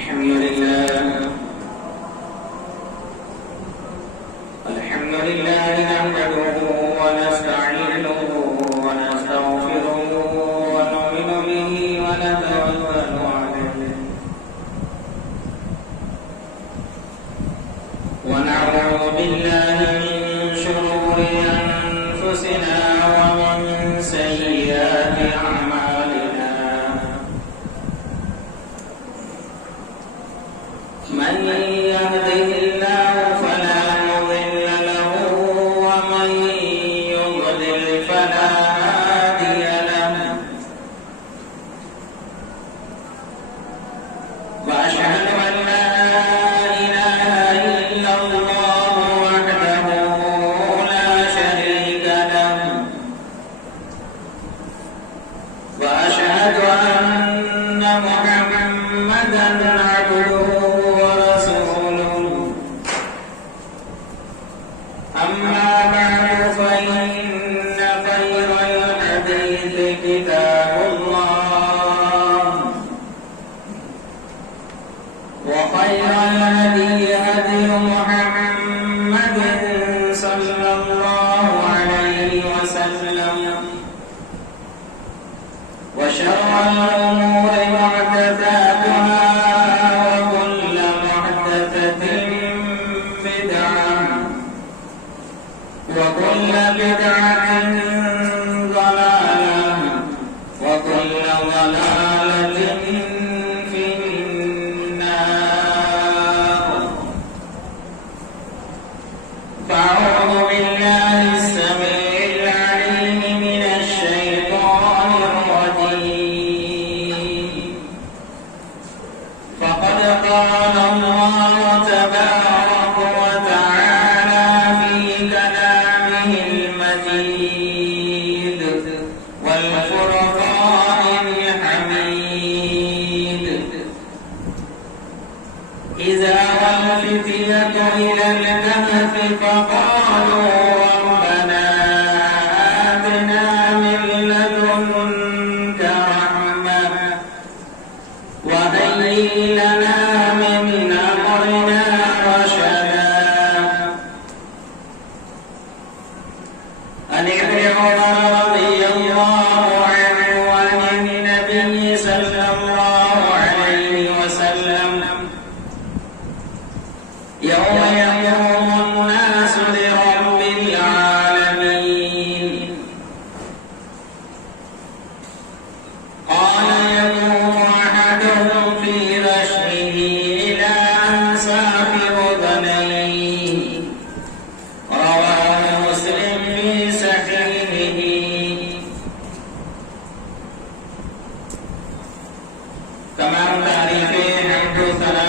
الحمد لله نحمده ونستعينه ونستغفره ونؤمن به ونتوكل عليه ونعوذ بالله من شرور أنفسنا ومن سيئات أعمالنا من يهده الله فلا مضل له ومن يضلل فلا هادي له وأشهد أن لا إله إلا الله وحده لا شريك له وأشهد أن محمدا عبده ورسوله أما بعد فإن خير الحديث كتاب الله وخير الهدي هدي محمد صلى الله عليه وسلم وشر الأمور محدثاتها وكل محدثة بدعة وكل بدعة ضلالة وكل ضلالة في النار فأعوذ بالله السميع العليم من الشيطان الرجيم فقد قال الله تبارك وتعالى في كلامه المجيد والفرقان الحميد إذا والفتية إلى الكهف فقالوا ربنا آتنا من لدنك رحمة وهيئ لنا من أمرنا رشدا عن ابن عمر رضي الله عنه عن النبي صلى الله عليه وسلم يوم يقوم الناس لرب العالمين قال يقوم أحدهم في رشده إلى أنساف أذنيه رواه مسلم في صحيحه تمام تعریف حمد و ثنا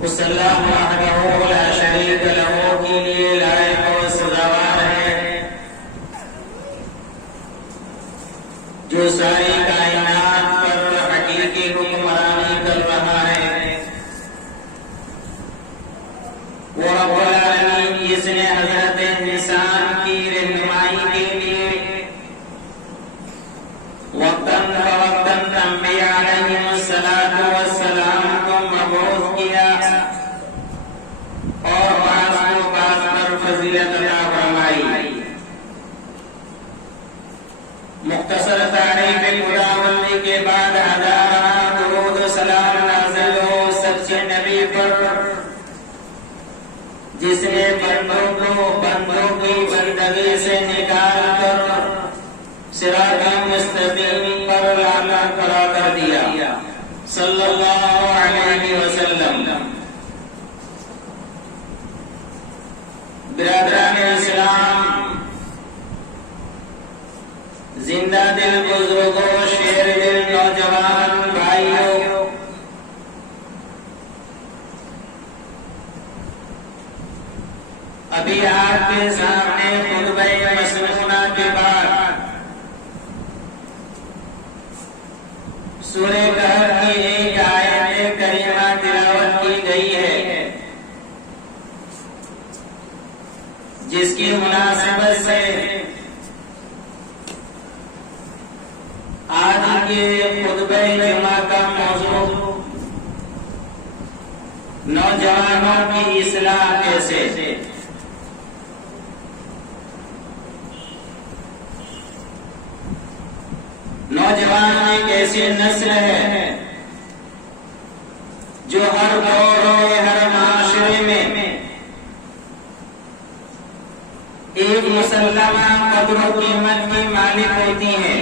اس اللہ وحدہ لا شریک لہ کے لیے لائق و سزاوار ہے جو ساری کائنات پر حقیقی حکمرانی کر رہا ہے وہ رب العالمین جس نے حضرت انسان کی رہنمائی کے لیے وقتاً فوقتاً انبیاء علیہم السلام کو مبعوث کیا اور بعض کو بعض پر فضیلت عطا فرمائی مختصر تعریف خداوندی کے بعد ہزارہ درود و سلام نازل ہو سچے نبی پر جس نے بندوں کی بندگی سے نکال کر صراط مستقیم پر لانا کھڑا کر دیا صلی اللہ علیہ وسلم برادران اسلام زندہ دل بزرگوں شیر دل نوجوان بھائیوں ابھی آپ کے سامنے خطبہ مسنونہ کے بعد سورہ کہف کی ایک آیت کریمہ تلاوت کی گئی ہے جس کی مناسبت سے آج کے خطبہ جمعہ کا موضوع نوجوانوں کی اصلاح کیسے۔ نوجوان ایک ایسی نسل ہے جو ہر دور اور ہر معاشرے میں ایک مسلمہ قدر و قیمت کی مالک ہوتی ہے۔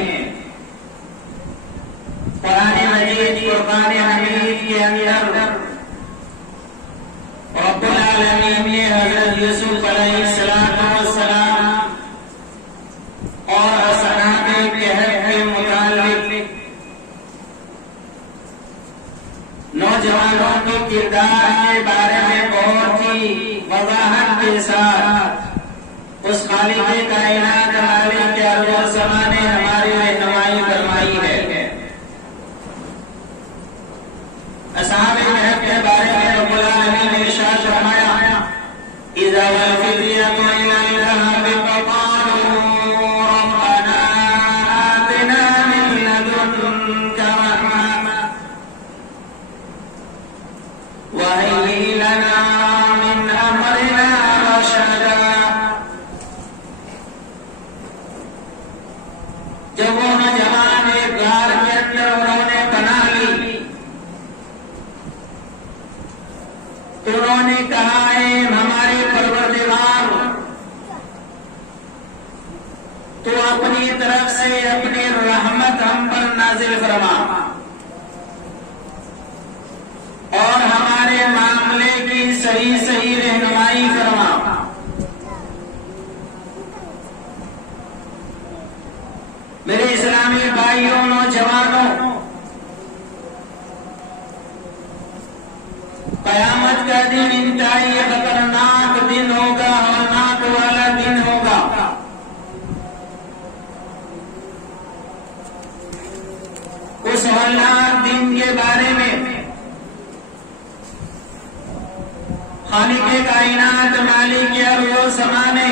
قرآن مجید فرقان حمید کے اندر رب العالمین نے حضرت یوسف علیہ السلام اور اصحاب کہف کے متعلق نوجوانوں کے کردار کے بارے میں بہت ہی وضاحت کے ساتھ اس خالق کائنات مالک کے ارض و سما نے ہماری رہنمائی فرمائی ہے۔ اصحاب کہف کے بارے میں رب العالمین نے ارشاد فرمایا اذا والفتية إلى الذهب فقالوا ربنا آتنا من لدنك رحمة وهيئ لنا من أمرنا رشدا۔ جب وہ نوجوان ایک غار کے اندر انہوں نے پناہ لی تو انہوں نے کہا اے ہمارے پروردگار، تو اپنی طرف سے اپنی رحمت ہم پر نازل فرما اور ہمارے معاملے کی صحیح رہنمائی فرما۔ میرے اسلامی بھائیوں، نوجوانوں، قیامت کا دن انتہائی خطرناک دن ہوگا، ہولناک والا دن ہوگا۔ اس ہولناک دن کے بارے میں خالق کائنات مالک ارض و سما نے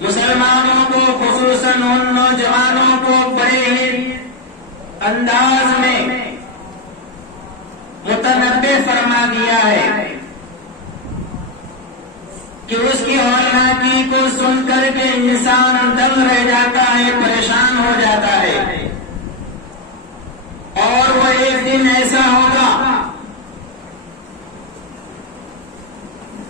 مسلمانوں کو، خصوصاً ان نوجوانوں کو بڑے ہی انداز میں متنبع فرما دیا ہے کہ اس کی ہولناکی کو سن کر کے انسان دنگ رہ جاتا ہے، پریشان ہو جاتا ہے۔ اور وہ ایک دن ایسا ہوگا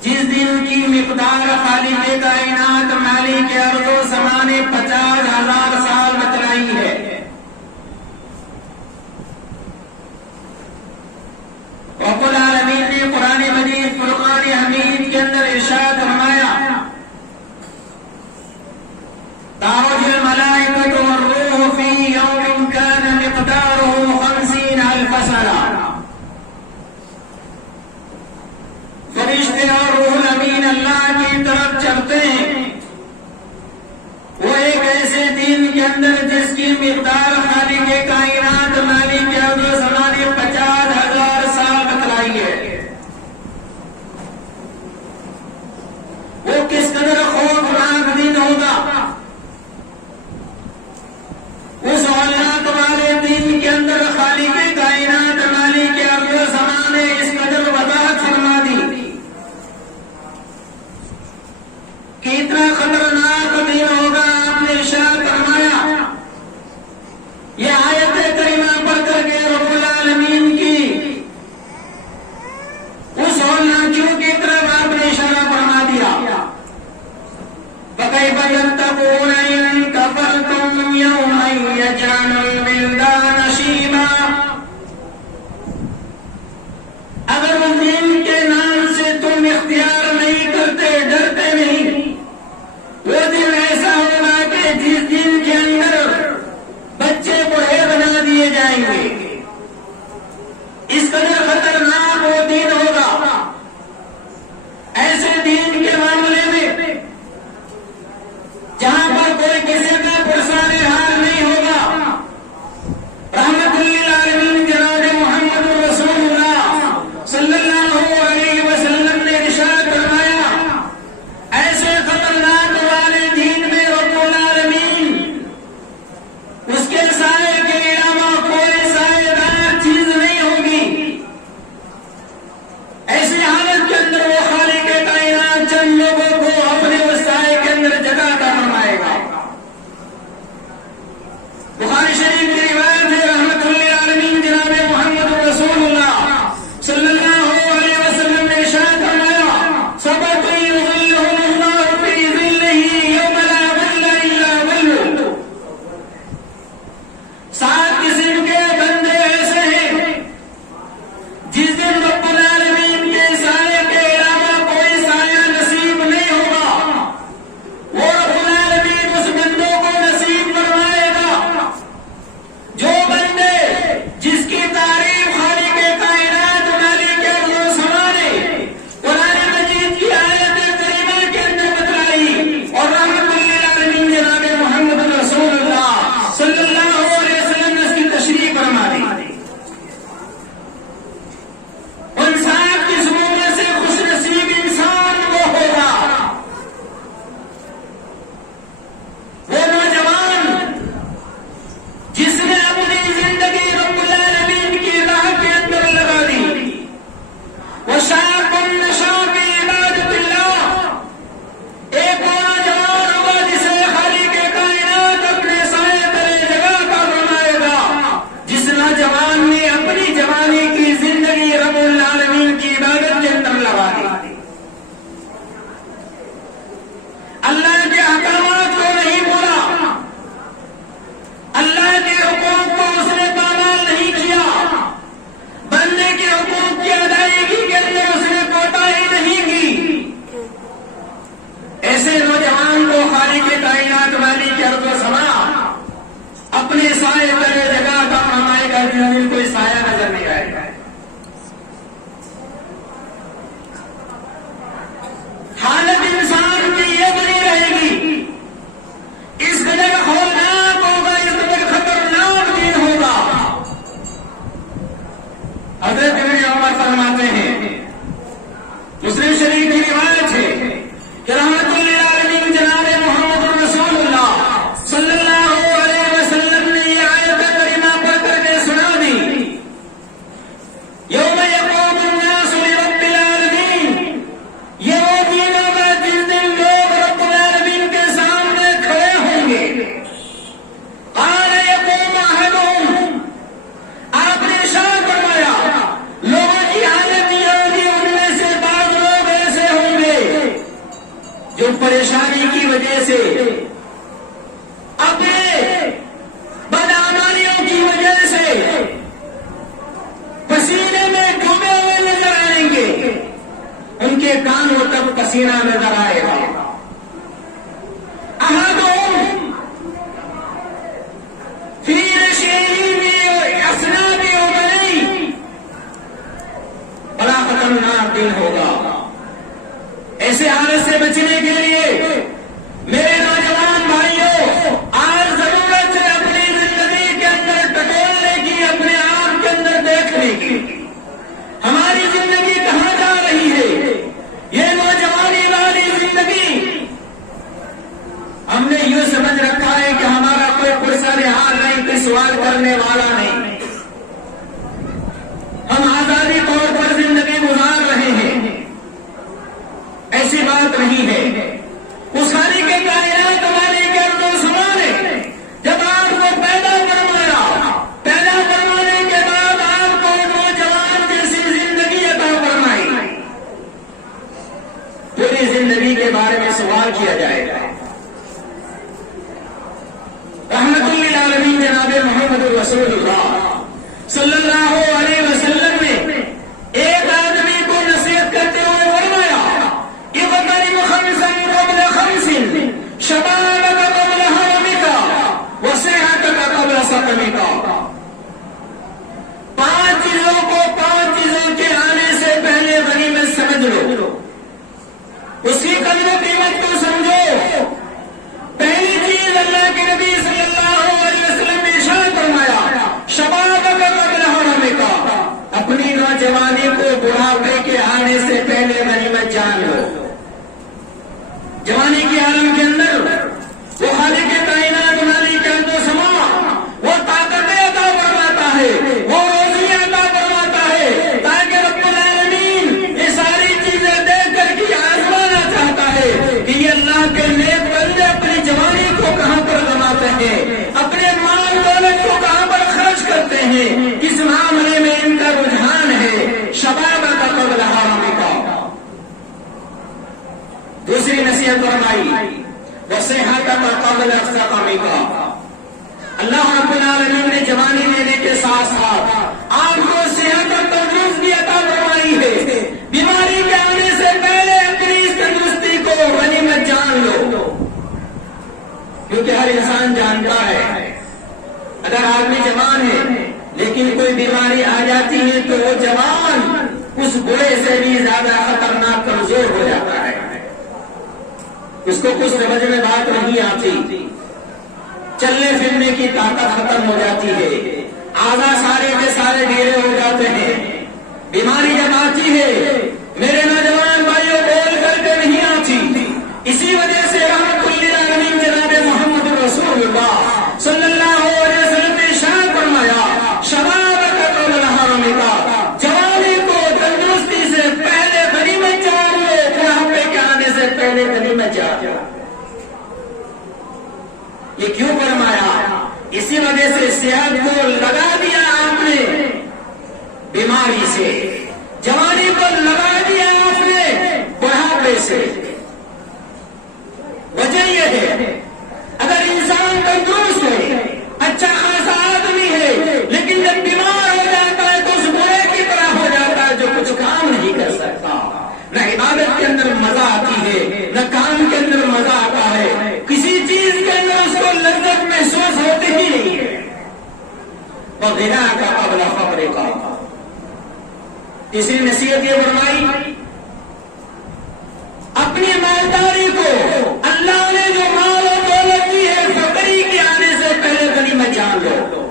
جس دن کی مقدار خالق کائنات مالک ارض و سما نے 50,000 سال بتلائی ہے۔ رب العالمین نے قرآن مجید فرقان حمید کے اندر ارشاد فرمایا تعرج الملائکۃ والروح فی یوم کان مقدارہ 50,000 سنہ۔ فرشتے اور روح الامین اللہ کی طرف چلتے ہیں وہ ایک ایسے دن کے اندر جس کی مقدار خالق کائنات مالک ارض و سما نے 50,000 سال بتلائی ہے۔ وہ کس قدر خوفناک دن ہوگا۔ اس ہولناک والے دن کے اندر خالق کائنات مالک ارض و سما نے اس قدر وضاحت فرما دی کہ اتنا خطرناک دن ہوگا۔ آپ نے ارشاد فرمایا، یہ آیت کریمہ پڑھ کر کے رب العالمین کی اس ہولناکیوں کی طرف آپ نے اشارہ فرما دیا۔ فَكَيْفَ تَتَّقُونَ إِن كَفَرْتُمْ يَوْمًا يَجْعَلُ الْوِلْدَانَ شِيبًا۔ پسینہ نظر آئے گا. احدهم فی رشیب اسناب عمری، بڑا خطرناک دن ہوگا. ایسے حالت سے بچنے کے لیے میرے نوجوان بھائیوں، آج ضرورت ہے اپنی زندگی کے اندر ٹٹولنے کی، اپنے آپ کے اندر دیکھنے کی. ہماری زندگی کہاں جا رہی ہے؟ یہ نوجوانی والی زندگی ہم نے یوں سمجھ رکھا ہے کہ ہمارا کوئی پرسر حال نہیں، کوئی سوال کرنے والا نہیں. ہم آزادی طور پر زندگی گزار رہے ہیں. ایسی بات نہیں ہے. اس خالق کے کائنات ہمارے کے اندر سمانے جب آپ کو پیدا فرمایا، پیدا فرمانے کے بعد آپ کو نوجوان جیسی زندگی عطا فرمائی. پوری زندگی کے بارے میں سوال کیا جائے گا. رحمت للعالمین جناب محمد رسول اللہ صلی اللہ علیہ وسلم نے ایک آدمی کو نصیحت کرتے ہوئے فرمایا کہ وَقَرِمْ خَمْسًا قَبْلَ خَمْسٍ شَبَابَكَ قَبْلَ حَرَمِكَ وَصِحَّتَكَ قَبْلَ سَقَمِكَ. 5 چیزوں کو 5 چیزوں کے آنے سے پہلے غنیمت سمجھ لو، اس کی قدر و قیمت کو سمجھو. پہلی چیز اللہ کے نبی صلی اللہ علیہ وسلم نے ارشاد فرمایا شبابک قبل حرمک، اپنی نوجوانی کو بڑھاپے کے آنے سے پہلے غنیمت جان لو. جوانی کے عالم کے اندر وہ خالق کائنات مالک اندر سما، وہ طاقتیں عطا فرماتا ہے، وہ روزی عطا فرماتا ہے، تاکہ رب العالمین یہ ساری چیزیں دیکھ کر کے آزمانا چاہتا ہے کہ یہ اللہ کے نیک بندے اپنی جوانی کو کہاں پر گنواتے ہیں، اپنے مال دولت کو کہاں پر خرچ کرتے ہیں، کس معاملے میں ان کا رجحان ہے. شبابک قبل حرمک. دوسری نصیحت فرمائی وصحتک قبل سقمک. اللہ رب العالمین نے جوانی لینے کے ساتھ ساتھ آپ کو صحت اور تندرستی عطا فرمائی ہے. بیماری کے آنے سے پہلے اپنی اس تندرستی کو غنیمت جان لو، کیونکہ ہر انسان جانتا ہے اگر آدمی جوان ہے لیکن کوئی بیماری آ جاتی ہے تو وہ جوان اس بڑے سے بھی زیادہ خطرناک کمزور ہو جاتا ہے. اس کو کچھ سمجھ میں بات نہیں آتی، چلنے پھرنے کی طاقت ختم ہو جاتی ہے، اعضاء سارے کے سارے ڈھیلے ہو جاتے ہیں. بیماری جب آتی ہے میرے نوجوان بھائیوں بول کر کے نہیں آتی. اسی وجہ سے رحمت للعالمین جناب محمد رسول اللہ صلی اللہ علیہ وسلم نے ارشاد فرمایا شبابک قبل حرمک، جوانی کو تندرستی سے پہلے غنیمت جان لو، بڑھاپے کے آنے سے پہلے غنیمت جان لو. یہ کیوں فرمایا؟ اسی وجہ سے صحت کو لگا دیا آپ نے بیماری سے، جوانی کو لگا دیا آپ نے بڑھاپے سے. وجہ یہ ہے اگر انسان تندرست ہے، اچھا خاصا آدمی ہے، لیکن جب بیمار ہو جاتا ہے تو اس بڑے کی طرح ہو جاتا ہے جو کچھ کام نہیں کر سکتا. نہ عبادت کے اندر مزہ آتی ہے، نہ کام کے اندر مزہ آتا ہے، کسی چیز کے اندر اس کو لذت محسوس ہوتی ہی نہیں ہے. وغیرہ کا قبل خبرے کا. تیسری نصیحت یہ فرمائی اپنی مالداری کو، اللہ نے جو مال و دولت دی ہے فقری کے آنے سے پہلے غنیمت جان لو.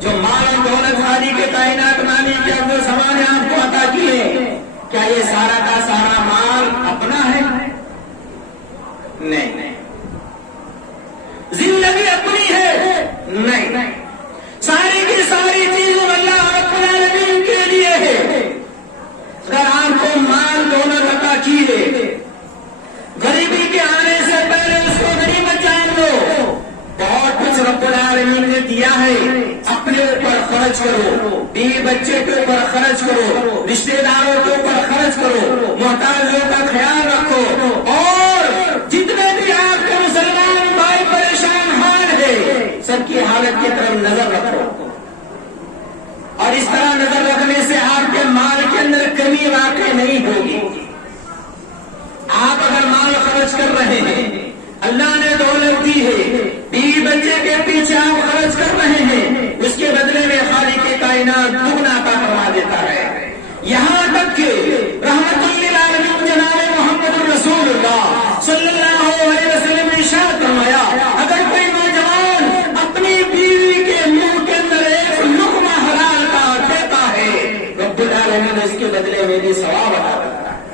جو مال و دولت خالی کے کائنات مالک کے اندر سما نے آپ کو عطا کی ہے، کیا یہ سارا کا سارا مال اپنا ہے؟ نہیں. زندگی اپنی ہے؟ نہیں. ساری کی ساری چیزیں اللہ رب العالمین کے لیے ہے. اگر آپ کو مال دولت عطا کی ہے، غریبی کے آنے سے پہلے اس کو غنیمت جان لو. بہت کچھ رب العالمین نے دیا ہے، اپنے اوپر خرچ کرو، بیوی بچے کے اوپر خرچ کرو، رشتے داروں کے اوپر خرچ کرو، محتاجوں کا خیال رکھو، اور جتنے بھی آپ کے مسلمان بھائی پریشان حال ہے سب کی حالت کی طرف نظر رکھو. اور اس طرح نظر رکھنے سے آپ کے مال کے اندر کمی واقع نہیں ہوگی. آپ اگر مال خرچ کر رہے ہیں، اللہ نے دولت دی ہے، بیوی بچے کے پیچھے آپ خرچ کر رہے ہیں، اس کے بدلے میں خالق کائنات دگنا عطا فرما دیتا ہے۔ یہاں تک کہ رحمت للعالمین جناب محمد رسول اللہ صلی اللہ علیہ وسلم نے ارشاد فرمایا، اگر کوئی نوجوان اپنی بیوی کے منہ کے اندر ایک لقمہ حلال کا دیتا ہے، رب العالمین اس کے بدلے میں بھی ثواب عطا کرتا ہے۔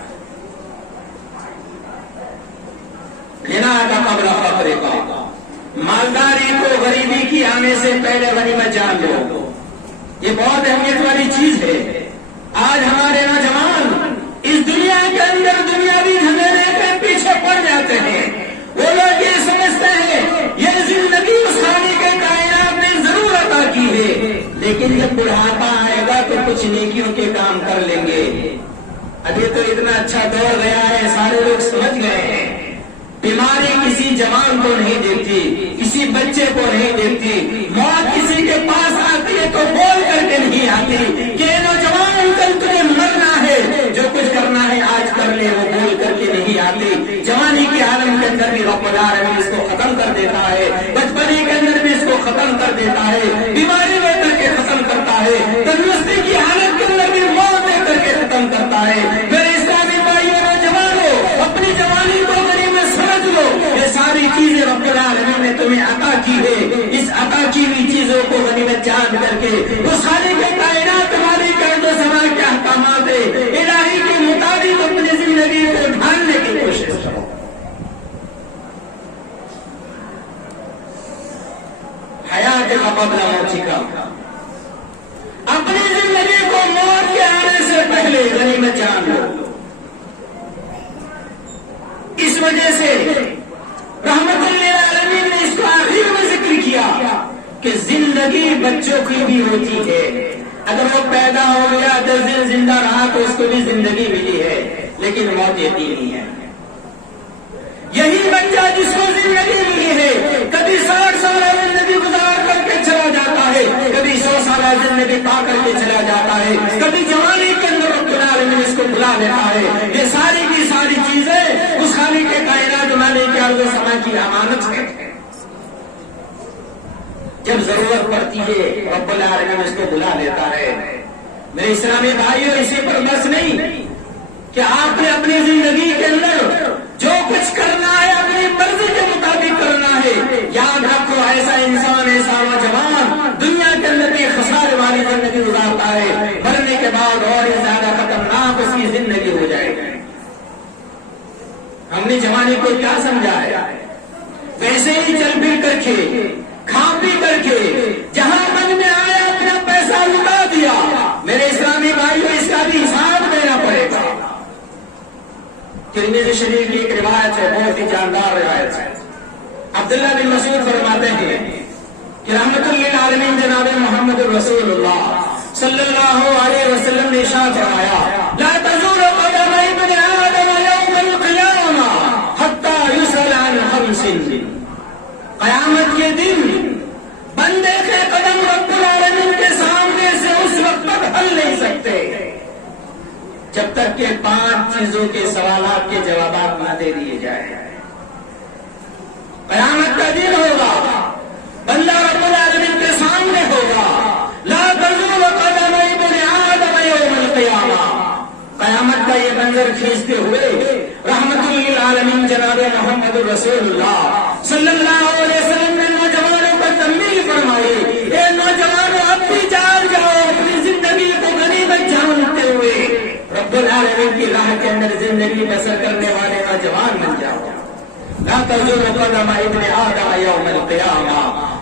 غنا کا قبل فقر کا، مالداری کو غریبی کی آنے سے پہلے غنیمت جان لو، یہ بہت اہمیت والی چیز ہے۔ آج ہمارے نوجوان اس دنیا کے اندر دنیاوی جھمیلے کے پیچھے پڑ جاتے ہیں۔ وہ لوگ یہ سمجھتے ہیں یہ زندگی اس خالق کائنات نے ضرور عطا کی ہے، لیکن جب بڑھاپا آئے گا تو کچھ نیکیوں کے کام کر لیں گے۔ ابھی تو اتنا اچھا دور گیا ہے، سارے لوگ سمجھ گئے ہیں بیماری کسی جوان کو نہیں دیکھتی، کسی بچے کو نہیں دیکھتی، موت کسی کے پاس آتی ہے تو بول کر کے نہیں آتی کہ نوجوان کل تمہیں مرنا ہے، جو کچھ کرنا ہے آج کر لے، وہ بول کر کے نہیں آتی۔ جوانی کے عالم کے اندر بھی رب العالمین اس کو ختم کر دیتا ہے، بچپنے کے اندر بھی اس کو ختم کر دیتا ہے، بیماری لے کر کے ختم کرتا ہے، تندرستی کی حالت کے اندر بھی موت دے کر کے ختم کرتا ہے۔ میرے اسلامی بھائیوں نوجوانوں، اپنی جوانی کو غنیمت سمجھ لو، یہ ساری چیزیں رب العالمین نے تمہیں عطا کی ہے۔ اس عطا کی ہوئی چیزوں کو غنیمت جان کر کے اس خالق کائنات مالک ارض و سما کے احکامات الہی کے مطابق اپنی زندگی کو ڈھالنے کی کوشش کرو۔ حیات قبل موتک، اپنی زندگی کو موت کے آنے سے پہلے غنیمت جان لو۔ اس وجہ سے رحمت للعالمین نے اس کو آخر میں ذکر کیا کہ زندگی بچوں کی بھی ہوتی ہے، اگر وہ پیدا ہو گیا 10 دن زندہ رہا تو اس کو بھی زندگی ملی ہے، لیکن موت یقینی ہے۔ یہی بچہ جس کو زندگی ملی ہے کبھی 60 سالہ زندگی گزار کر کے چلا جاتا ہے، کبھی 100 سالہ زندگی پا کر کے چلا جاتا ہے، کبھی جوانی کے اندر رب العالمین اس کو بلا لیتا ہے۔ یہ ساری کی ساری چیزیں اس خالق کائنات مالک ارض و سما کی امانت ہے۔ جب ضرورت پڑتی ہے رب العالمین اس کو بلا لیتا ہے۔ میرے اسلامی بھائیوں، اسی پر بس نہیں کہ آپ نے اپنی زندگی کے اندر جو کچھ کرنا ہے اپنی مرضی کے مطابق کرنا ہے۔ یاد رکھو ایسا انسان، ایسا نوجوان دنیا کے اندر بھی خسارے والی زندگی گزارتا ہے، مرنے کے بعد اور زیادہ خطرناک اس کی زندگی ہو جائے گی۔ ہم نے جوانی کو کیا سمجھا ہے؟ ویسے ہی چل پھر کر کے، کھا پی کر کے، جہاں من میں آیا اپنا پیسہ لٹا دیا۔ میرے اسلامی بھائیوں، اس کا بھی حساب دینا پڑے گا۔ ترمذی شریف کی ایک روایت ہے، بہت ہی جاندار روایت ہے۔ عبداللہ بن مسعود فرماتے ہیں کہ رحمت للعالمین جناب محمد رسول اللہ صلی اللہ علیہ وسلم نے ارشاد فرمایا، لا تزول قدم ابن آدم یوم القیامہ حتی یسأل عن خمس۔ قیامت کے دن بندے کے قدم رب العالمین کے سامنے سے اس وقت تک ہل نہیں سکتے جب تک کہ 5 چیزوں کے سوالات کے جوابات نہ دے دیے جائیں۔ قیامت کا دن ہوگا، بندہ رب العالمین کے سامنے ہوگا، لا تزول قدم ابن آدم یوم القیامہ۔ قیامت کا یہ منظر کھینچتے ہوئے رحمت للعالمین جناب محمد رسول اللہ صلی اللہ علیہ وسلم نے نوجوانوں پر تنبیہ فرمائی، اے نوجوانوں، اب بھی جان جاؤ، اپنی زندگی کو غنیمت جانتے ہوئے رب العالمین کی راہ کے اندر زندگی بسر کرنے والے نوجوان بن جاؤ۔ لا تزول قدم ابن آدم یوم القیامہ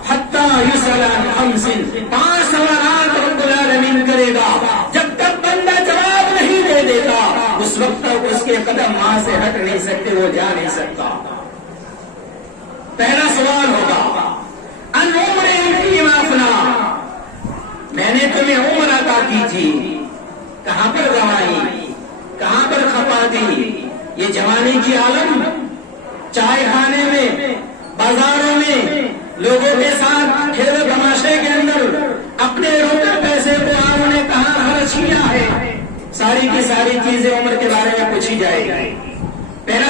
حتی یسأل عن خمس۔ 5 سوالات رب العالمین کرے گا، جب تک بندہ جواب نہیں دے دیتا اس وقت تک اس کے قدم وہاں سے ہٹ نہیں سکتے، وہ جا نہیں سکتا۔ پہلا سوال ہوگا، ان عمر فیما افنا، میں نے تمہیں عمر عطا کی تھی، کہاں پر گنوائی، کہاں پر کھپا دی؟ یہ جوانی کی عالم، چائے کھانے میں، بازاروں میں، لوگوں کے ساتھ کھیل و تماشے کے اندر اپنے روپے پیسے کو آپ نے کہاں خرچ کیا ہے، ساری کی ساری چیزیں عمر کے بارے میں پوچھی جائے گی۔ پہلا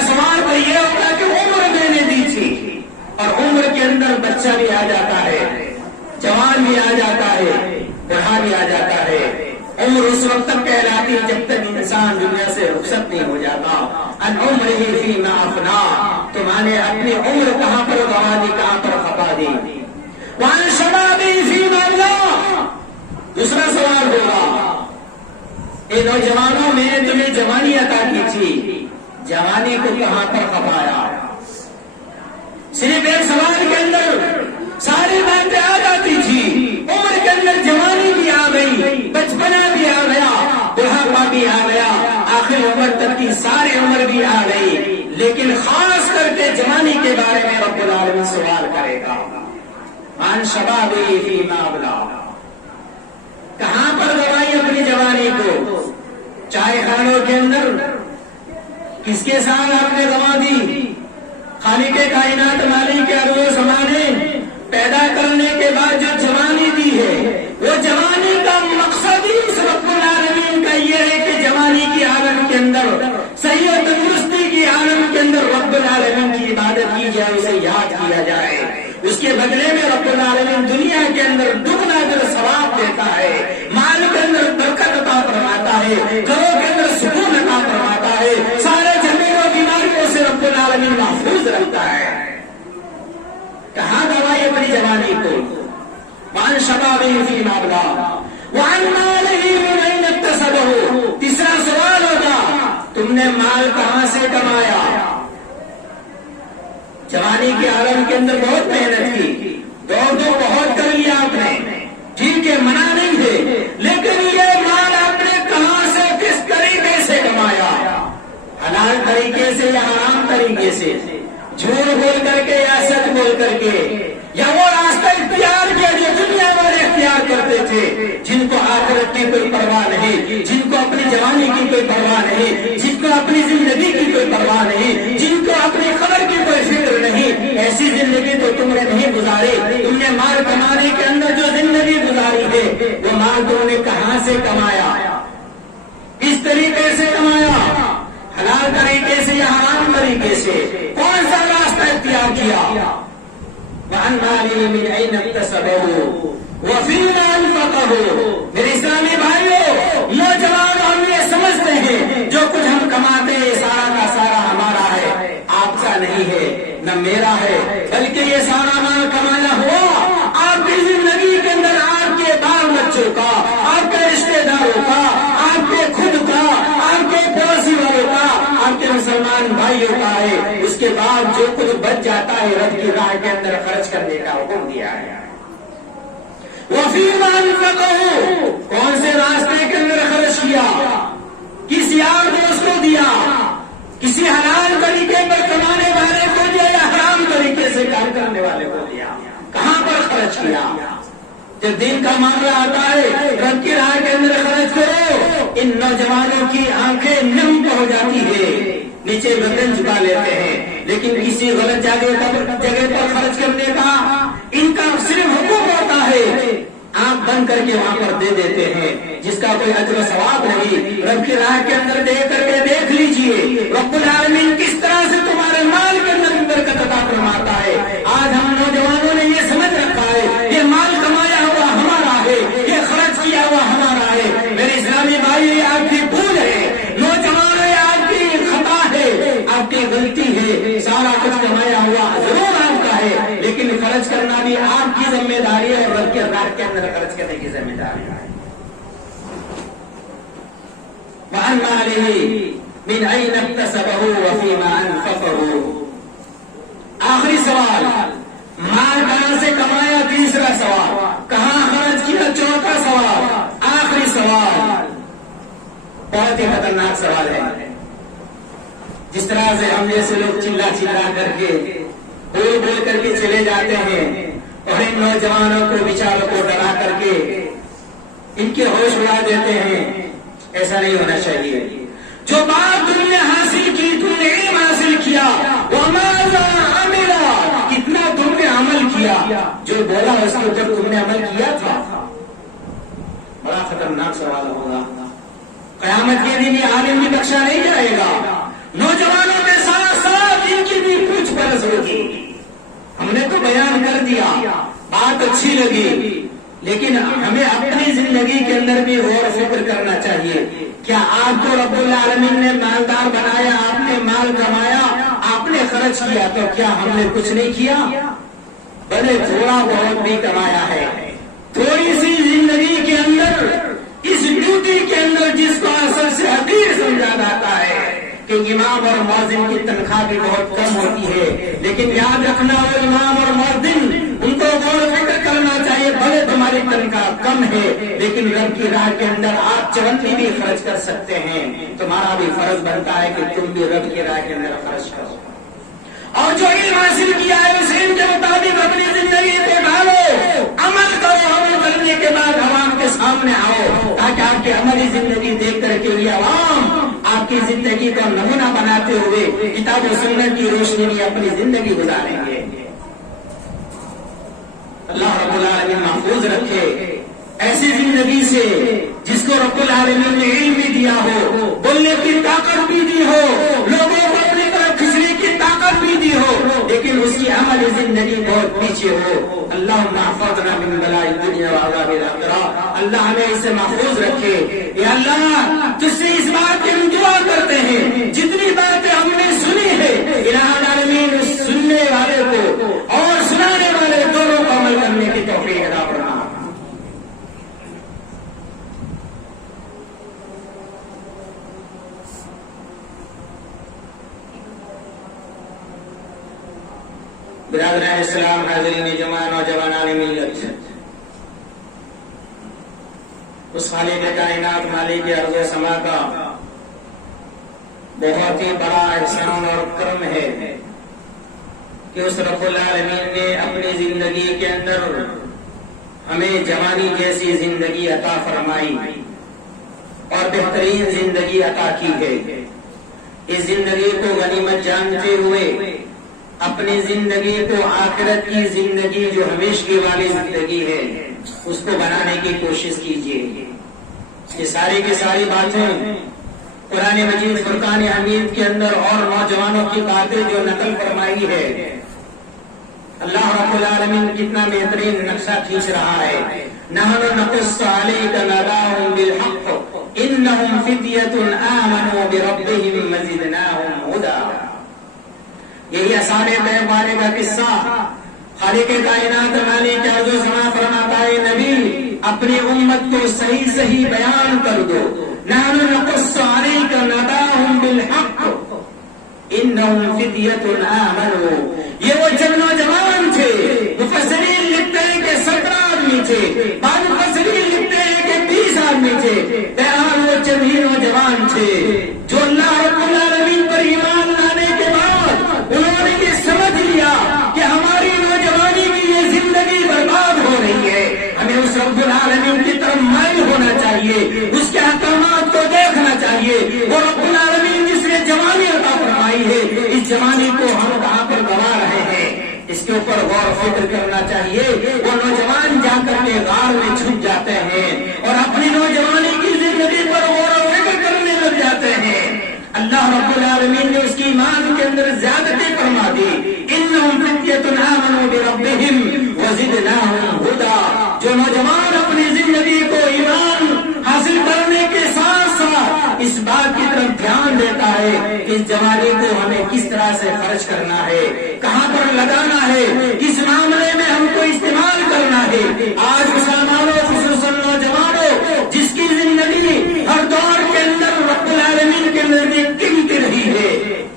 جوان بھی آ جاتا ہے، بوڑھا بھی آ جاتا ہے، عمر اس وقت تک کہلاتی ہے جب تک انسان دنیا سے رخصت نہیں ہو جاتا۔ ان عمرہ فیما افنا، تمہارے اپنی عمر کہاں پر گوا دی، کہاں پر خپا دی۔ وعن شبابہ فیما ابلا، دوسرا سوال ہوگا، اے نوجوانوں میں نے تمہیں جوانی عطا کی تھی، جوانی کو کہاں پر خپایا؟ صرف ایک سوال کے اندر ساری باتیں آ جاتی تھی، عمر کے اندر جوانی بھی آ گئی، بچپنا بھی آ گیا، بڑھاپا بھی آ گیا، آخر عمر تک کی ساری عمر بھی آ گئی، لیکن خاص کر کے جوانی کے بارے میں رب العالمین سوال کرے گا۔ عن شبابہ فیما ابلا، کہاں پر گوائی اپنی جوانی کو؟ چائے خانوں کے اندر کس کے ساتھ آپ نے گوا دی؟ خالق کائنات مالک ارض و زمان نے پیدا کرنے کے بعد جو جوانی دی ہے، وہ جوانی کا مقصد ہی اس رب العالمین کا یہ ہے کہ جوانی کی عالم کے اندر، صحیح و تندرستی کی عالم کے اندر رب العالمین کی عبادت کی جائے، اسے یاد کیا جائے۔ اس کے بدلے میں رب العالمین دنیا کے اندر دگنا در ثواب دیتا ہے، مال کے اندر برکت عطا فرماتا ہے، گھروں کے اندر سکون عطا فرماتا ہے، سارے جھگڑے و بیماریوں سے رب العالمین محفوظ رکھتا ہے۔ کہاں گوائی اپنی جوانی کو؟ وعن شبابہ فیما ابلا وعن مالہ من این اکتسبہ، تیسرا سوال ہوگا، تم نے مال کہاں سے کمایا؟ جوانی کے عالم کے اندر بہت محنت کی، دوڑ بہت کر لیا آپ نے، ٹھیک ہے، منع نہیں ہے، لیکن یہ مال آپ نے کہاں سے، کس طریقے سے کمایا؟ حلال طریقے سے یا حرام طریقے سے؟ جھوٹ بول کر کے یا سچ بول کر کے؟ یا وہ راستہ اختیار کیا جو دنیا والے اختیار کرتے تھے، جن کو آخرت کی کوئی پرواہ نہیں، جن کو اپنی جوانی کی کوئی پرواہ نہیں، جن کو اپنی زندگی کی کوئی پرواہ نہیں، جن کو اپنی خبر کی کوئی فکر نہیں، ایسی زندگی تو تم نے نہیں گزاری۔ تم نے مال کمانے کے اندر جو زندگی گزاری ہے، وہ مال تم نے کہاں سے کمایا، کس طریقے سے کمایا؟ حلال طریقے سے یا حرام طریقے سے؟ کون سا راستہ اختیار کیا؟ وعن مالہ من این اکتسبہ وفیما انفقہ۔ میرے اسلامی بھائیوں، نوجوان ہم یہ سمجھتے ہیں جو کچھ ہم کماتے ہیں سارا کا سارا ہمارا ہے، آپ کا نہیں ہے، نہ میرا ہے، بلکہ یہ سارا مال کمانا ہوا آپ کی زندگی کے اندر، آپ کے بال بچوں کا، آپ کے رشتے داروں کا، آپ کے خود کا، آپ کے پڑوسی والوں کا، آپ کے مسلمان بھائیوں کا ہے۔ اس کے بعد جو کچھ بچ جاتا ہے رب کی راہ کے اندر خرچ کرنے کا حکم دیا ہے۔ وفیما انفقہ، کون سے راستے کے اندر خرچ کیا؟ کس یار دوست کو دیا؟ کسی حلال طریقے پر کمانے والے کو دیا یا حرام طریقے سے کام کرنے والے کو دیا؟ کہاں پر خرچ کیا؟ جب دین کا معاملہ آتا ہے رب کی راہ کے اندر خرچ کرو، ان نوجوانوں کی آنکھیں نم ہو جاتی ہے، نیچے گردن جھکا لیتے ہیں، لیکن کسی غلط جگہ پر خرچ کرنے کا ان کا صرف حکم ہوتا ہے، آنکھ بند کر کے وہاں پر دے دیتے ہیں، جس کا کوئی اجر و ثواب نہیں۔ رب کی راہ کے اندر دے کر کے دیکھ لیجئے رب العالمین کس طرح سے تمہارے مال کے اندر برکت عطا فرماتا ہے۔ آج ہم نوجوانوں نے یہ سمجھ رکھا ہے یہ مال کمایا ہوا ہمارا ہے، یہ خرچ کیا ہوا ہمارا ہے۔ میرے اسلامی بھائی، یہ آپ کی بھول ہے، نوجوانوں یہ آپ کی خطا ہے، آپ کی غلطی ہے۔ سارا کچھ کمایا ہوا ضرور آپ کا ہے، لیکن خرچ کرنا بھی آپ کی ذمہ داری ہے، رب کے راہ کے اندر خرچ کرنے کی ذمہ داری ہے۔ وعن مالہ من این اکتسبہ وفیما انفقہ، آخری سوال، مال کہاں سے کمایا؟ تیسرا سوال، کہاں خرچ کیا؟ چوتھا سوال، آخری سوال بہت ہی خطرناک سوال ہے۔ جس طرح سے ہم جیسے لوگ چلا چلا کر کے بول بول کر کے چلے جاتے ہیں اور ان نوجوانوں کو بیچاروں کو ڈرا کر کے ان کے ہوش اڑا دیتے ہیں، ایسا نہیں ہونا چاہیے۔ جو بات تم نے حاصل کی، تم نے علم حاصل کیا، وماذا عمل، کتنا تم نے عمل کیا، جو بولا اس کے اوپر تم نے عمل کیا تھا؟ بڑا خطرناک سوال ہوگا۔ قیامت کے دن یہ عالم بھی بخشا نہیں جائے گا، نوجوانوں کے ساتھ ساتھ ان کی بھی پوچھ پرچھ ہوگی۔ ہم نے تو بیان کر دیا، بات اچھی لگی، لیکن ہمیں اپنی زندگی کے اندر بھی غور و فکر کرنا چاہیے. کیا آپ کو رب العالمین نے مالدار بنایا، آپ نے مال کمایا، آپ نے خرچ کیا، تو کیا ہم نے کچھ نہیں کیا؟ بھلے تھوڑا بہت بھی کمایا ہے. تھوڑی سی زندگی کے اندر، اس ڈیوٹی کے اندر جس کو اصل سے حقیر سمجھا جاتا ہے کہ امام اور مؤذن کی تنخواہ بھی بہت کم ہوتی ہے، لیکن یاد رکھنا وہ امام اور مؤذن ان کو غور و فکر کرنا چاہیے. بھلے تمہاری تنخواہ کم ہے لیکن رب کی راہ کے اندر آپ چوندی بھی خرچ کر سکتے ہیں. تمہارا بھی فرض بنتا ہے کہ تم بھی رب کی راہ کے اندر خرچ کرو. اور جو علم حاصل کیا ہے اس علم کے مطابق اپنی زندگی کو ڈالو، عمل کرو. عمل کرنے کے بعد عوام کے سامنے آؤ تاکہ آپ کی عملی زندگی دیکھ کر کے یہ عوام آپ کی زندگی کو نمونہ بناتے ہوئے کتاب و سنت کی روشنی میں اپنی زندگی گزاریں گے. اللہ رب العالمین محفوظ رکھے ایسی زندگی سے جس کو رب العالمین نے علم بھی دیا ہو، بولنے کی طاقت بھی دی ہو، لوگوں کو اپنی طرف کھینچنے کی طاقت بھی دی ہو، لیکن اس کی عملی زندگی بہت پیچھے ہو. اللہم احفظنا من بلاء الدنیا وعذاب الآخرہ. اللہ ہمیں اس سے محفوظ رکھے. یا اللہ تجھ سے اس بات کی ہم دعا کرتے ہیں، جتنی باتیں ہم نے سنی ہے الہ العالمین اس سننے والے کو اور سنانے والے دونوں کو عمل کرنے کی توفیق عطا فرما. برادران اسلام، حاضرین جماع، نوجوانان ملت، اس خالق کائنات مالک ارض و سما کا بہت ہی بڑا احسان اور کرم ہے کہ اس رب العالمین نے اپنی زندگی کے اندر ہمیں جوانی جیسی زندگی عطا فرمائی اور بہترین زندگی عطا کی ہے. اس زندگی کو غنیمت جانتے ہوئے اپنی زندگی کو آخرت کی زندگی جو ہمیشگی والی زندگی ہے اس کو بنانے کی کوشش کیجیے. یہ ساری کی ساری باتیں قرآن مجید فرقان حمید کے اندر اور نوجوانوں کی باتیں جو نقل فرمائی ہے، اللہ رب العالمین کتنا بہترین نقشہ کھینچ رہا ہے. نحن نقص علیک نبأهم بالحق انہم فتیۃ آمنوا بربہم وزدناہم ہدی. یہی اصحاب کہف والے کا قصہ خالق کائنات مالک ارض و سما فرماتا ہے نبی اپنی امت کو صحیح صحیح بیان کر دو. نحن نقص علیک نبأهم بالحق انہم فتیۃ آمنوا. یہ وہ چند نوجوان تھے، مفسرین لکھتے ہیں کہ 17 آدمی تھے، بعض مفسرین لکھتے ہیں کہ 20 آدمی تھے. بہرحال وہ چند ہی نوجوان تھے جو اللہ رب العالمین پر ایمان لانے کے بعد انہوں نے یہ سمجھ لیا کہ ہماری نوجوانی کی یہ زندگی برباد ہو رہی ہے. ہمیں اس رب العالمین کی طرف مائل ہونا چاہیے، اس کے احکامات کو دیکھنا چاہیے. وہ رب العالمین جس نے جوانی عطا فرمائی ہے، اس جوانی کو ہم کہاں پر گوا رہے ہیں، اس کے اوپر غور و فکر کرنا چاہیے. وہ نوجوان جا کر کے غار میں چھپ جاتے ہیں اور اپنی نوجوانی کی زندگی پر غور و فکر کرنے لگ جاتے ہیں. اللہ رب العالمین نے اس کی ایمان کے اندر زیادتی فرما دی. انہم فتیۃ آمنوا بربہم وزدناہم ہدی. جو نوجوان اپنی زندگی کو ایمان حاصل کرنے کے ساتھ ساتھ اس بات کی طرف دھیان دیتا ہے کہ اس جوانی کو ہمیں کس طرح سے خرچ کرنا ہے، کہاں پر لگانا ہے، کس معاملے میں ہم کو استعمال کرنا ہے. آج مسلمانوں خصوصاً نوجوانوں جس کی زندگی ہر دور کے اندر رب العالمین کے نزدیک قیمتی رہی ہے،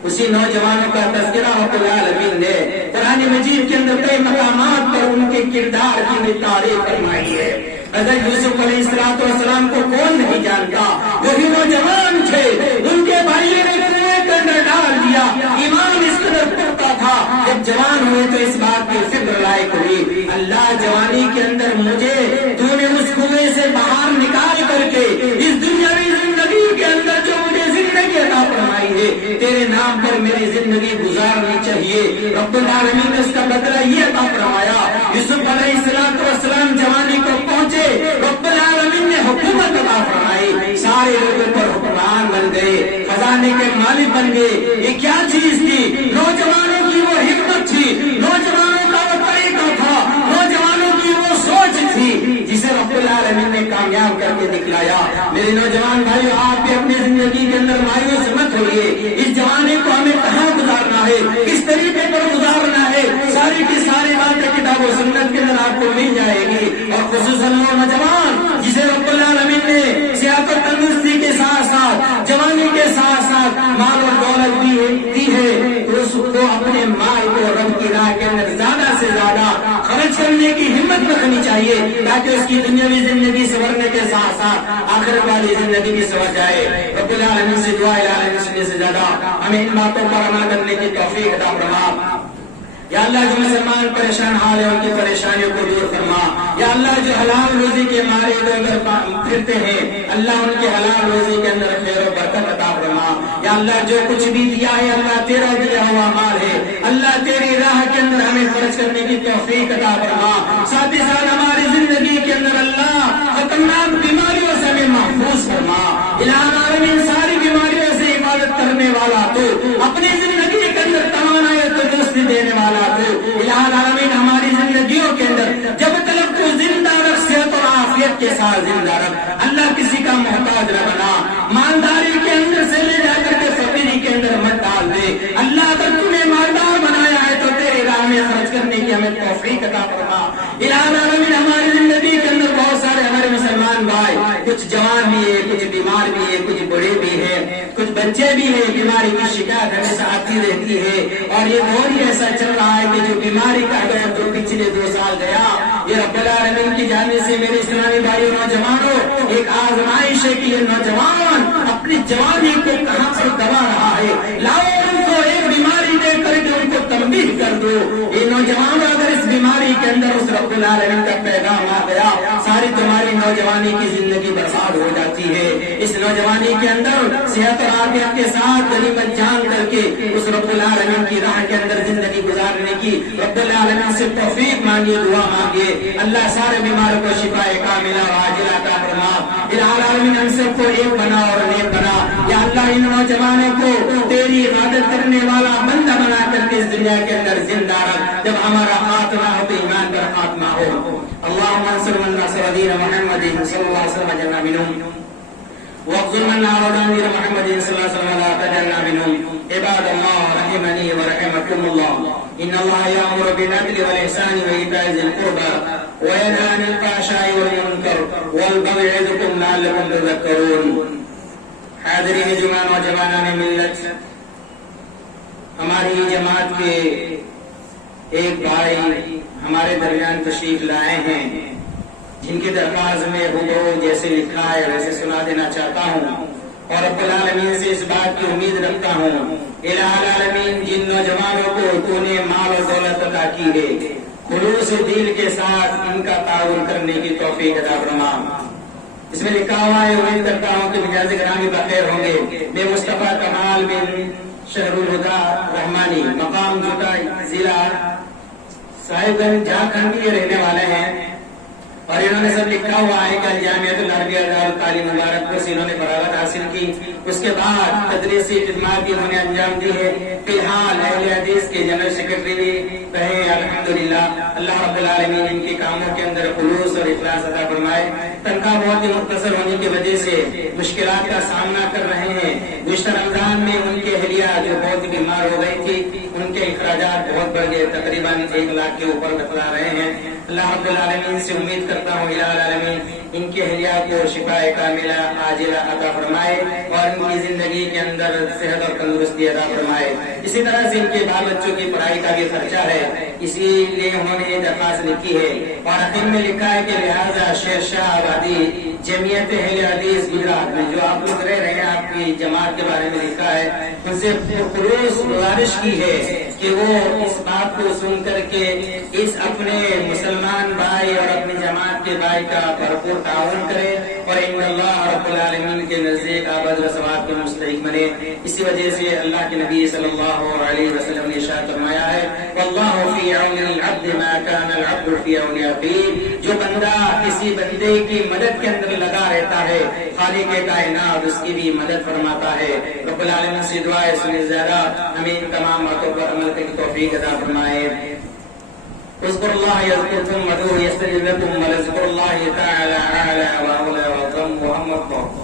اسی نوجوانوں کا تذکرہ رب العالمین نے قرآن مجید کے اندر کئی مقامات پر ان کے کردار کی تعریف فرمائی ہے. حضرت یوسف علیہ السلام کو کون نہیں جانتا؟ وہی نوجوان تھے، ان کے بھائیوں نے کنویں کے اندر ڈال دیا. ایمان اس قدر پختہ تھا، جب جوان ہوئے تو اس بات کی فکر لائق ہوئی اللہ جوانی کے اندر مجھے تو نے اس کنویں سے باہر نکال کر کے اس دنیاوی زندگی کے اندر جو مجھے زندگی عطا فرمائی ہے تیرے نام پر میری زندگی گزارنی چاہیے. رب العالمین نے اس کا بدلہ یہ عطا فرمایا. یوسف علیہ السلام جوانی کو پہنچے، رب العالمین نے حکومت عطا فرمائی، سارے لوگوں پر حکمران بن گئے، خزانے کے مالک بن گئے. یہ کیا چیز تھی؟ نوجوانوں کی وہ حکمت تھی، نوجوانوں کا وہ طریقہ تھا، نوجوانوں کی وہ سوچ تھی جس دلایا۔ میرے نوجوان بھائی، آپ بھی اپنی زندگی کے اندر مایوس مت ہوئیے۔ اس جوانے کو ہمیں کہاں گزارنا ہے، کس طریقے پر گزارنا ہے، ساری کی ساری باتیں کتاب و سنت کے اندر آپ کو مل جائے گی۔ اور خصوصاً وہ نوجوان جسے رب العالمین نے صحت و تندرستی کے ساتھ ساتھ جوانی کے ساتھ ساتھ مال اور دولت دی ہے، تو اس کو اپنے مال کو رب کی راہ کے اندر زیادہ سے زیادہ خرچ کرنے کی ہمت رکھنی چاہیے، تاکہ اس کی دنیاوی زندگی سنورنے کے ساتھ ساتھ آخرت والی زندگی بھی سنور جائے۔ رب العالمین سے دعا ہے سے زیادہ ہمیں ان باتوں پر عمل کرنے کی توفیق عطا فرما۔ یا اللہ جو مسلمان پریشان حال ہے ان کی پریشانیوں کو دور فرما۔ یا اللہ جو حلال روزی کے مارے ادھر پھرتے ہیں، اللہ ان کے حلال روزی کے اندر خیر و برکت عطا فرما۔ یا اللہ جو کچھ بھی دیا ہے اللہ تیرا دیا ہوا مال ہے، اللہ تیری راہ کے اندر ہمیں خرچ کرنے کی توفیق عطا فرما۔ ساتھ ہی ساتھ ہماری زندگی کے اندر اللہ خطرناک بیماریوں سے ہمیں محفوظ فرما۔ الہ العالمین ساری بیماریوں سے حفاظت کرنے والا تو، اپنی زندگی کے اندر توانائی و تندرستی دینے والا تو، الہ العالمین ہماری زندگیوں کے اندر جب تک تو زندہ رکھ، صحت اور عافیت کے ساتھ زندہ رکھ۔ اللہ کسی کا محتاج نہ بنا، مالداری کے اندر سے لے جا کر کے فقیری کے اندر مت ڈال دے۔ اللہ اگر تم نے مالدار بنایا ہے تو تیری راہ میں خرچ کرنے کی ہمیں توفیق عطا فرما۔ الہ العالمین ہماری زندگی کے اندر بہت سارے ہمارے مسلمان بھائی، کچھ جوان بھی ہے، کچھ بیمار بھی ہے، کچھ بڑے بھی ہیں، کچھ بچے بھی ہیں، بیماری کی شکایت ہمیشہ آتی رہتی ہے۔ اور یہ دور ہی ایسا چل رہا ہے کہ جو بیماری کا دور جو پچھلے 2 سال گیا، یہ رب العالمین کی جانب سے میرے اسلامی بھائیوں نوجوانوں ایک آزمائش ہے کہ یہ نوجوان اپنی جوانی کو کہاں سے دبا رہا ہے۔ لاؤ ان کو ایک بیماری دے کر کے ان کو تنبیہ کر دو۔ یہ نوجوان اگر اس بیماری کے اندر اس رب العالمین کا پیغام آ گیا، ساری تمہاری نوجوانی کی زندگی برباد ہو جاتی ہے۔ اس نوجوانی کے اندر صحت اور عافیت کے ساتھ غنیمت جان کر کے اس رب العالمین کی راہ کے اندر زندگی گزارنے کی رب العالمین سے توفیق مانگیے، دعا مانگیے۔ اللہ سارے بیماروں کو شفا کاملہ و عاجلہ عطا فرما۔ الہ العالمین ہم سب کو ایک بنا اور نیک بنا۔ یا اللہ ان نوجوانوں کو تیری عبادت کرنے والا بندہ بنا کر کے اس دنیا کے اندر زندہ رکھ، جب ہمارا خاتمہ ہو تو ایمان پر خاتمہ ہو۔ اللهم انصر من نصر دین محمد صلی اللہ علیہ وسلم وجعلنا منهم، واخذل من عارض عن دین محمد صلی اللہ علیہ وسلم ولا تجعلنا منهم۔ عباد اللہ رحمنی ورحمکم اللہ، ان اللہ یأمر بالعدل والإحسان وإیتاء ذی القربى وینہی عن الفحشاء والمنکر والبغی یعظکم لعلکم تذکرون۔ حاضرین جمعہ، نوجوانان ملت، ہماری جماعت کے ایک بھائی ہمارے درمیان تشریف لائے ہیں، جن کی درخواست میں ہو جیسے لکھا ہے ویسے سنا دینا چاہتا ہوں، اور رب العالمین سے اس بات کی امید رکھتا ہوں۔ الہ العالمین جن نوجوانوں کو تو نے مال و دولت عطا کی ہے، خلوص دل کے ساتھ ان کا تعاون کرنے کی توفیق عطا فرما۔ اس میں لکھا ہوا ہے، امید کرتا ہوں کہ مجاز گرامی بخیر ہوں گے۔ میں مصطفیٰ کمال بن شہر الہدا رحمانی، مقام جوٹا، ضلع صاحب گنج جھارکھنڈ کے رہنے والے ہیں، اور انہوں نے سب لکھا ہوا ہے کہ جامعۃ العربیہ دارالتعلیم مبارکپور سے انہوں نے فراغت حاصل کی، اس کے بعد تدریسی خدمات کی انہوں نے انجام دی ہے۔ فی الحال اہل حدیث کے جنرل سیکرٹری بھی رہے ہیں الحمدللہ۔ اللہ رب العالمین ان کے کاموں کے اندر خلوص اور اخلاص عطا فرمائے۔ تنخواہ بہت ہی مختصر ہونے کی وجہ سے مشکلات کا سامنا کر رہے ہیں۔ گزشتہ رمضان میں ان کی اہلیہ جو بہت بیمار ہو گئی تھی، ان کے اخراجات بہت بڑھ گئے، تقریباً 1 لاکھ کے اوپر بتلا رہے ہیں۔ اللہ رب العالمین سے امید کرتا ہوں الہ العالمین ان کی اہلیہ کو شفا کاملہ عاجلہ عطا فرمائے، اور ان کی زندگی کے اندر صحت اور تندرستی عطا فرمائے۔ اسی طرح سے ان کے بال بچوں کی پڑھائی کا بھی خرچہ ہے، اسی لیے انہوں نے یہ درخواست لکھی ہے، اور آخر میں لکھا ہے کہ لہٰذا شیر شاہ آبادی جمعیت اہل حدیث گجرات میں جو آپ لوگ رہ رہے ہیں، آپ کی جماعت کے بارے میں لکھا ہے، ان سے خلوص گزارش کی ہے کہ وہ اس بات کو سن کر کے اس اپنے مسلمان بھائی اور اپنی جماعت کے بھائی کا بھرپور تعاون کرے، اور ان اللہ رب العالمین کے نزدیک آباد و ثواب کے مستحق بنے۔ اسی وجہ سے اللہ کے نبی صلی اللہ علیہ وسلم نے ارشاد فرمایا ہے، واللہ فی عون العبد ما کان العبد فی عون اخیہ، جو بندہ کسی بندے کی مدد کے اندر لگا رہتا ہے، خالق کائنات اس کی بھی مدد فرماتا ہے۔ رب العالمین سے دعا ہے سنی زیادہ ہمیں ان تمام باتوں پر عمل کرنے کی توفیق عطا فرمائے۔ اذکر اللہ یذکرکم وادعوہ یستجب لکم ولذکر اللہ تعالی اعلی واولی واعظم محمد کو